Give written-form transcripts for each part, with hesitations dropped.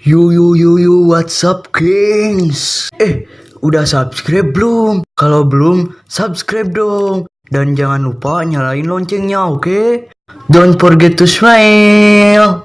What's up, Kings? Udah subscribe belum? Kalau belum, subscribe dong. Dan jangan lupa nyalain loncengnya, oke? Don't forget to smile.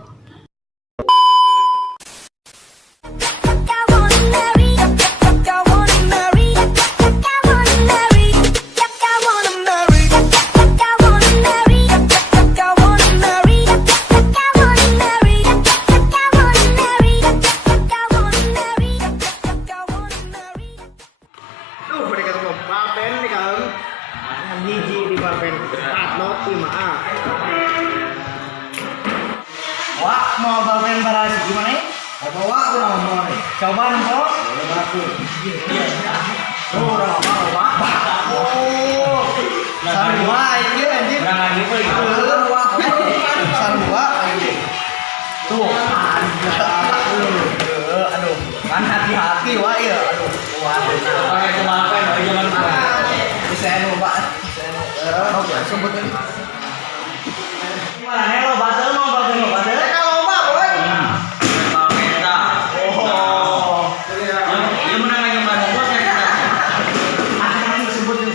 Papen nih kan, hiji di papen, not 5A. Wah, mau papen baras gimana nih? Bawa aku mau nih. Coba nembok. Boleh aku. Oh, udah mau Pak. Oh. Sarua ini anjir. Berang lagi kok itu. Sarua ini. Tuh, aduh. Kan hati-hati wah ya. Aduh. Pakai kemarin zaman saya lupa. Oke, sebutin. Gimana nih lo batal mau batal? Kalau mau boy. Pameta. Oh. Ya menang aja kan bos ya kita. Sebutin.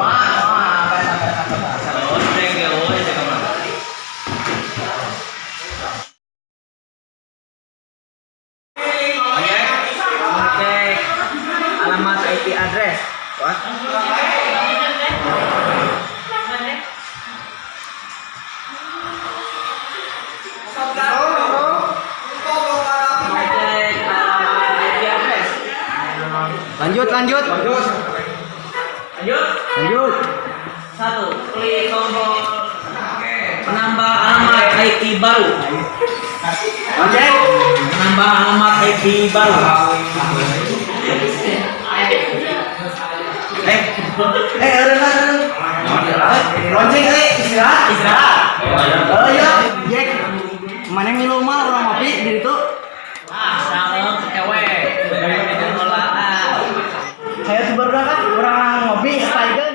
Wah. Alamat IP address. Wah. Lanjut. Satu, klik tombol penambah alamat IP baru. Oke. Penambah alamat IP baru. Lonceng istirahat. Oh iya, Jack. Mana ngilu mah orang ngopi di situ? Salam cewek. Saya tuh baru kan orang ngopi Tiger.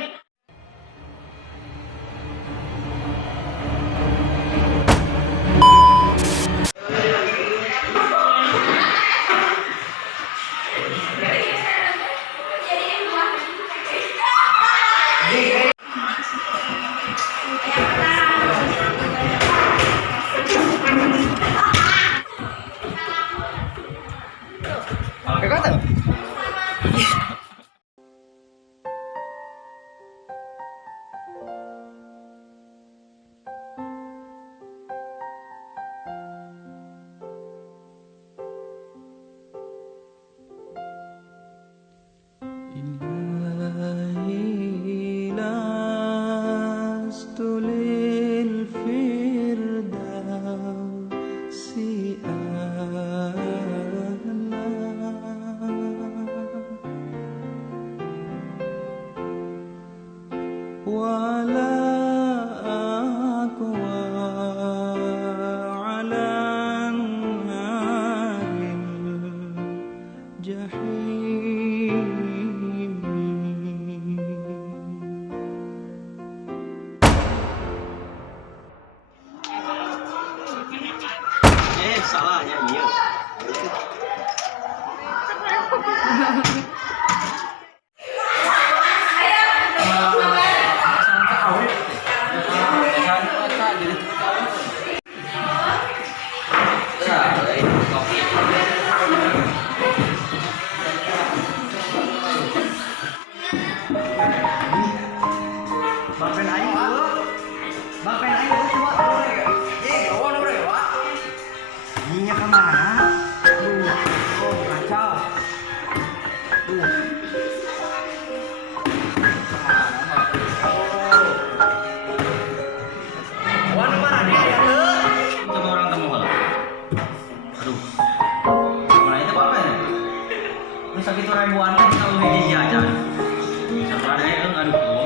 Salahnya iya. Bapen aing coba. Minyak kemana? Kacau. Warna mana dia ya? Coba orang temu kalau. Aduh. Mana itu apa ya? Ini segitu ribuan kan kalau hiji aja. Sama ada yang aduh.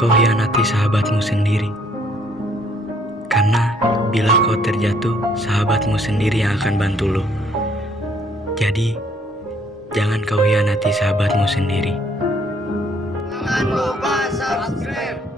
kau hianati sahabatmu sendiri. Karena bila kau terjatuh, sahabatmu sendiri yang akan bantu lo. Jadi, jangan kau hianati sahabatmu sendiri. Jangan lupa subscribe.